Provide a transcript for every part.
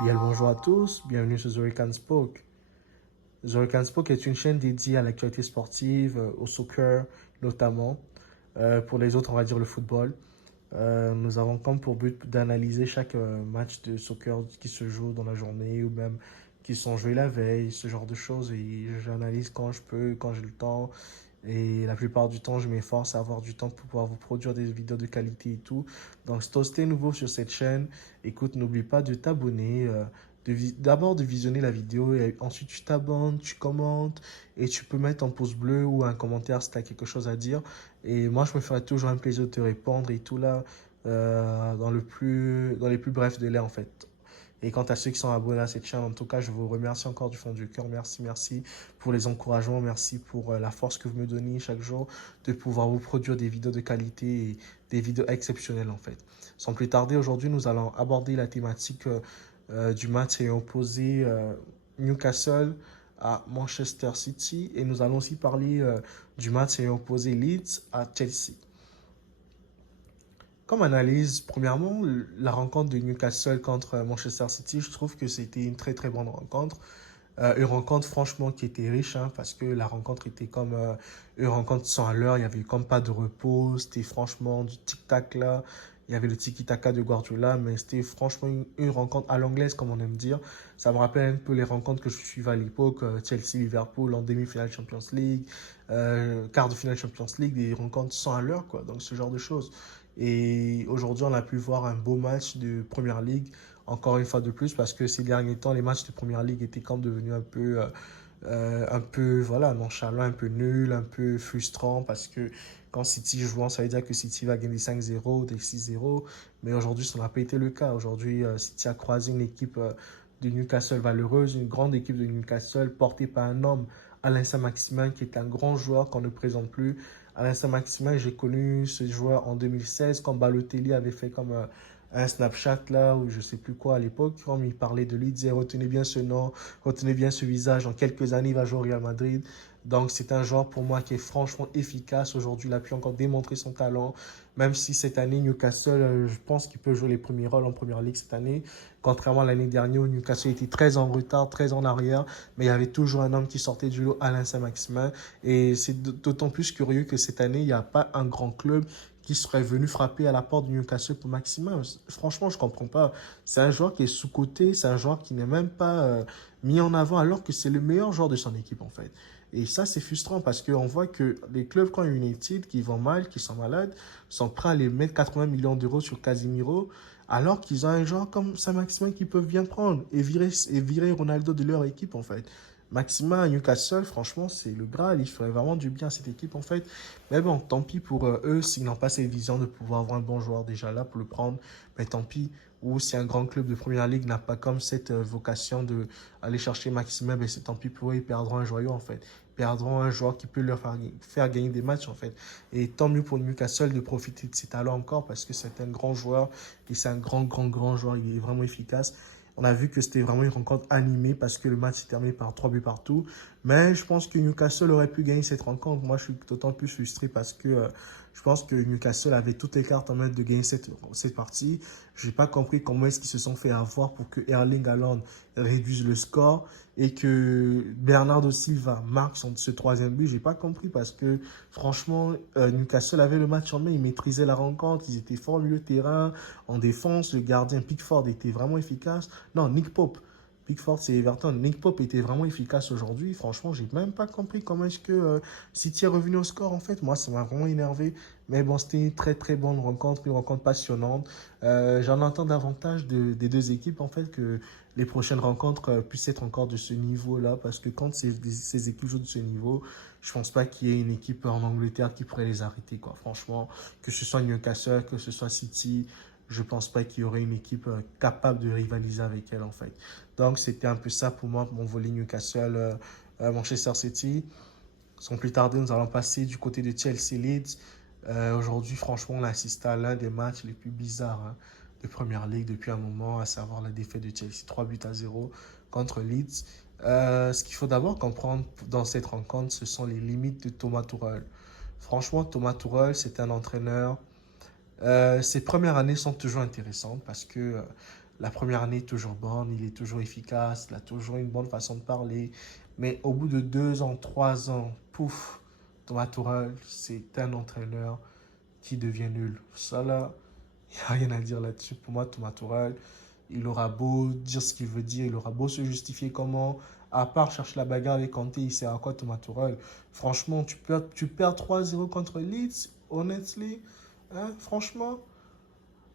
Bien le bonjour à tous, bienvenue sur Zorican Spoke. Zorican Spoke est une chaîne dédiée à l'actualité sportive, au soccer notamment. Pour les autres, on va dire le football. Nous avons comme pour but d'analyser chaque match de soccer qui se joue dans la journée ou même qui sont joués la veille, ce genre de choses. Et j'analyse quand je peux, quand j'ai le temps. Et la plupart du temps, je m'efforce à avoir du temps pour pouvoir vous produire des vidéos de qualité et tout. Donc, si tu es nouveau sur cette chaîne, écoute, n'oublie pas de t'abonner. D'abord de visionner la vidéo et ensuite tu t'abonnes, tu commentes et tu peux mettre un pouce bleu ou un commentaire si tu as quelque chose à dire. Et moi, je me ferai toujours un plaisir de te répondre et tout là dans les plus brefs délais en fait. Et quant à ceux qui sont abonnés à cette chaîne, en tout cas, je vous remercie encore du fond du cœur. Merci, merci pour les encouragements. Merci pour la force que vous me donnez chaque jour de pouvoir vous produire des vidéos de qualité et des vidéos exceptionnelles en fait. Sans plus tarder, aujourd'hui, nous allons aborder la thématique du match ayant opposé Newcastle à Manchester City et nous allons aussi parler du match ayant opposé Leeds à Chelsea. Comme analyse, premièrement, la rencontre de Newcastle contre Manchester City, je trouve que c'était une très très bonne rencontre. Une rencontre franchement qui était riche hein, parce que la rencontre était comme une rencontre sans à l'heure, il y avait comme pas de repos, c'était franchement du tic-tac là, il y avait le tiki-taka de Guardiola, mais c'était franchement une rencontre à l'anglaise comme on aime dire. Ça me rappelle un peu les rencontres que je suivais à l'époque, Chelsea-Liverpool en demi-finale Champions League, quart de finale Champions League, des rencontres sans à l'heure quoi, donc ce genre de choses. Et aujourd'hui on a pu voir un beau match de Première League encore une fois de plus parce que ces derniers temps, les matchs de Première Ligue étaient comme devenus un peu voilà, nonchalant, un peu nul, un peu frustrant parce que quand City joue, ça veut dire que City va gagner 5-0, des 6-0. Mais aujourd'hui, ça n'a pas été le cas. Aujourd'hui, City a croisé une équipe de Newcastle valeureuse, une grande équipe de Newcastle portée par un homme, Alain Saint-Maximin, qui est un grand joueur qu'on ne présente plus. Alain Saint-Maximin, j'ai connu ce joueur en 2016 quand Balotelli avait fait comme un Snapchat là, ou je sais plus quoi à l'époque, quand il parlait de lui, il disait retenez bien ce nom, retenez bien ce visage, dans quelques années il va jouer au Real Madrid. Donc c'est un joueur pour moi qui est franchement efficace. Aujourd'hui, il a pu encore démontrer son talent, même si cette année, Newcastle, je pense qu'il peut jouer les premiers rôles en Première Ligue cette année. Contrairement à l'année dernière où Newcastle était très en retard, très en arrière, mais il y avait toujours un homme qui sortait du lot, Alain Saint-Maximin. Et c'est d'autant plus curieux que cette année, il n'y a pas un grand club qui serait venu frapper à la porte du Newcastle pour Maximin. Franchement, je ne comprends pas. C'est un joueur qui est sous-coté, c'est un joueur qui n'est même pas mis en avant alors que c'est le meilleur joueur de son équipe en fait. Et ça, c'est frustrant parce qu'on voit que les clubs comme United qui vont mal, qui sont malades, sont prêts à les mettre 80 millions d'euros sur Casemiro alors qu'ils ont un joueur comme Saint-Maximin qui peuvent bien prendre et virer Ronaldo de leur équipe en fait. Maxima à Newcastle, franchement, c'est le Graal. Il ferait vraiment du bien à cette équipe, en fait. Mais bon, tant pis pour eux s'ils n'ont pas cette vision de pouvoir avoir un bon joueur déjà là pour le prendre. Mais tant pis. Ou si un grand club de Première Ligue n'a pas comme cette vocation de aller chercher Maximin, ben c'est tant pis pour eux. Ils perdront un joyau, en fait. Ils perdront un joueur qui peut leur faire gagner des matchs, en fait. Et tant mieux pour Newcastle de profiter de ses talents encore parce que c'est un grand joueur et c'est un grand joueur. Il est vraiment efficace. On a vu que c'était vraiment une rencontre animée parce que le match s'est terminé par 3 buts partout. Mais je pense que Newcastle aurait pu gagner cette rencontre. Moi, je suis d'autant plus frustré parce que je pense que Newcastle avait toutes les cartes en main de gagner cette partie. Je n'ai pas compris comment est-ce qu'ils se sont fait avoir pour que Erling Haaland réduise le score et que Bernardo Silva marque ce troisième but. Je n'ai pas compris parce que franchement, Newcastle avait le match en main. Ils maîtrisaient la rencontre. Ils étaient forts au milieu de terrain. En défense, le gardien Pickford était vraiment efficace. Non, Nick Pope. Pickford, c'est Everton. Nick Pope était vraiment efficace aujourd'hui. Franchement, j'ai même pas compris comment est-ce que City est revenu au score, en fait. Moi, ça m'a vraiment énervé. Mais bon, c'était une très bonne rencontre, une rencontre passionnante. J'en entends davantage des deux équipes, en fait, que les prochaines rencontres puissent être encore de ce niveau-là. Parce que quand ces équipes jouent de ce niveau, je pense pas qu'il y ait une équipe en Angleterre qui pourrait les arrêter, quoi. Franchement, que ce soit Newcastle, que ce soit City, je pense pas qu'il y aurait une équipe capable de rivaliser avec elle, en fait. Donc, c'était un peu ça pour moi, mon volet Newcastle, Manchester City. Sans plus tarder, nous allons passer du côté de Chelsea Leeds. Aujourd'hui, franchement, on assiste à l'un des matchs les plus bizarres hein, de Première Ligue depuis un moment, à savoir la défaite de Chelsea 3 buts à 0 contre Leeds. Ce qu'il faut d'abord comprendre dans cette rencontre, ce sont les limites de Thomas Tuchel. Franchement, Thomas Tuchel, c'est un entraîneur ses premières années sont toujours intéressantes parce que La première année, toujours bonne, il est toujours efficace, il a toujours une bonne façon de parler. Mais au bout de 2 ans, 3 ans, pouf, Thomas Tuchel, c'est un entraîneur qui devient nul. Ça là, il n'y a rien à dire là-dessus. Pour moi, Thomas Tuchel, il aura beau dire ce qu'il veut dire, il aura beau se justifier comment, à part chercher la bagarre avec Kanté, il sert à quoi Thomas Tuchel? Franchement, tu perds 3-0 contre Leeds, honestly, hein, franchement.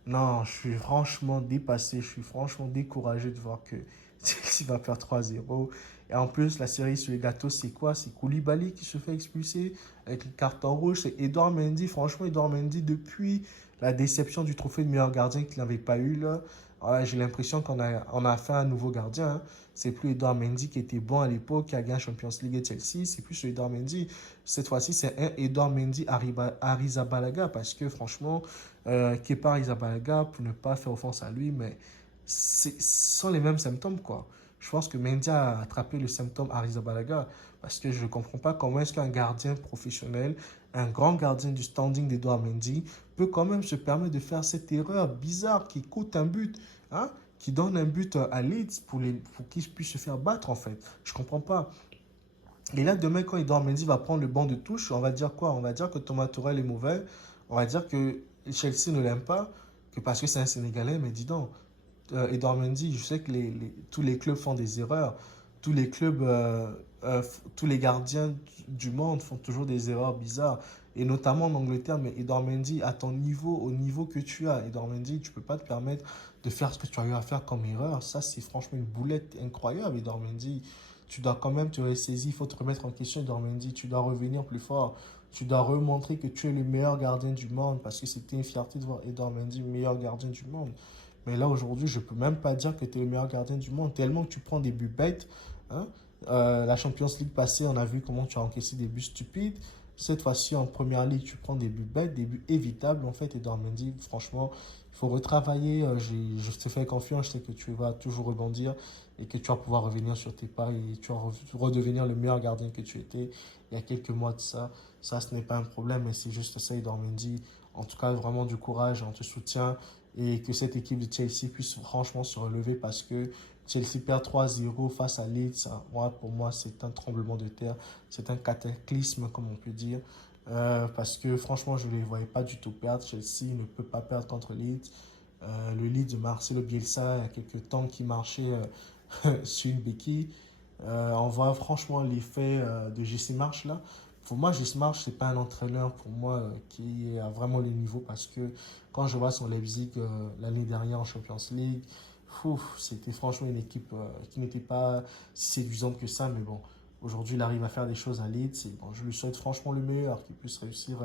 Non, je suis franchement dépassé, je suis franchement découragé de voir que Chelsea va perdre 3-0. Et en plus, la série sur les gâteaux, c'est quoi? C'est Koulibaly qui se fait expulser avec une carton rouge. C'est Edouard Mendy. Franchement, Edouard Mendy, depuis la déception du trophée de meilleur gardien qu'il n'avait pas eu, là, voilà, j'ai l'impression qu'on a fait un nouveau gardien, hein. C'est plus Edouard Mendy qui était bon à l'époque, qui a gagné la Champions League et Chelsea. C'est plus ce Edouard Mendy. Cette fois-ci, c'est un Edouard Mendy Arrizabalaga parce que franchement, Kepa Arrizabalaga, pour ne pas faire offense à lui, mais ce sont les mêmes symptômes, quoi. Je pense que Mendy a attrapé le symptôme Arrizabalaga parce que je ne comprends pas comment est-ce qu'un gardien professionnel, un grand gardien du standing d'Edouard Mendy, peut quand même se permettre de faire cette erreur bizarre qui coûte un but, hein, qui donne un but à Leeds pour qu'ils puissent se faire battre, en fait. Je ne comprends pas. Et là, demain, quand Edouard Mendy va prendre le banc de touche, on va dire quoi? On va dire que Thomas Tuchel est mauvais. On va dire que Chelsea ne l'aime pas, que parce que c'est un Sénégalais. Mais dis donc, Edouard Mendy, je sais que tous les clubs font des erreurs. Tous les clubs, tous les gardiens du monde font toujours des erreurs bizarres. Et notamment en Angleterre, mais Edouard Mendy, à ton niveau, au niveau que tu as, Edouard Mendy, tu ne peux pas te permettre de faire ce que tu as eu à faire comme erreur. Ça, c'est franchement une boulette incroyable, Edouard Mendy. Tu dois quand même te ressaisir, il faut te remettre en question, Edouard Mendy. Tu dois revenir plus fort. Tu dois remontrer que tu es le meilleur gardien du monde parce que c'était une fierté de voir Edouard Mendy, meilleur gardien du monde. Mais là, aujourd'hui, je ne peux même pas dire que tu es le meilleur gardien du monde, tellement que tu prends des buts bêtes, hein. La Champions League passée, on a vu comment tu as encaissé des buts stupides. Cette fois-ci, en Première Ligue, tu prends des buts bêtes, des buts évitables. En fait, Edouard Mendy, franchement, il faut retravailler. Je te fais confiance, je sais que tu vas toujours rebondir et que tu vas pouvoir revenir sur tes pas et tu vas redevenir le meilleur gardien que tu étais il y a quelques mois de ça. Ça, ce n'est pas un problème, mais c'est juste ça, Edouard Mendy. En tout cas, vraiment du courage, on te soutient et que cette équipe de Chelsea puisse franchement se relever parce que Chelsea perd 3-0 face à Leeds. Ça, pour moi, c'est un tremblement de terre, c'est un cataclysme, comme on peut dire. Parce que franchement, je ne les voyais pas du tout perdre. Chelsea ne peut pas perdre contre Leeds. Le Leeds de Marcelo Bielsa, il y a quelques temps, qui marchait sur une béquille. On voit franchement l'effet de Jesse Marsch là. Pour moi, Jesse Marsch, c'est pas un entraîneur pour moi qui a vraiment le niveau parce que quand je vois son Leipzig l'année dernière en Champions League, c'était franchement une équipe qui n'était pas si séduisante que ça. Mais bon, aujourd'hui, il arrive à faire des choses à Leeds. Et bon, je lui souhaite franchement le meilleur, qu'il puisse réussir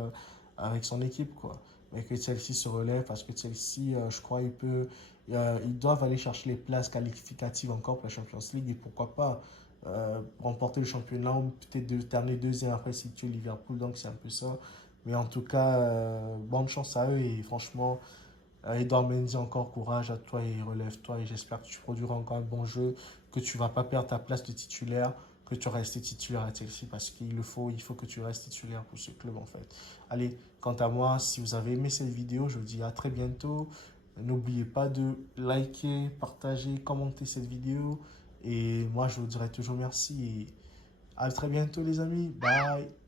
avec son équipe, quoi. Mais que Chelsea se relève parce que Chelsea, je crois, ils doivent aller chercher les places qualificatives encore pour la Champions League et pourquoi pas remporter le championnat ou peut-être de terminer deuxième après si tu es Liverpool. Donc c'est un peu ça. Mais en tout cas, bonne chance à eux et franchement, Edouard Mendy, encore courage à toi et relève-toi et j'espère que tu produiras encore un bon jeu, que tu vas pas perdre ta place de titulaire, que tu restes titulaire à Chelsea parce il faut que tu restes titulaire pour ce club en fait. Allez, quant à moi, si vous avez aimé cette vidéo, je vous dis à très bientôt. N'oubliez pas de liker, partager, commenter cette vidéo et moi je vous dirai toujours merci et à très bientôt les amis. Bye.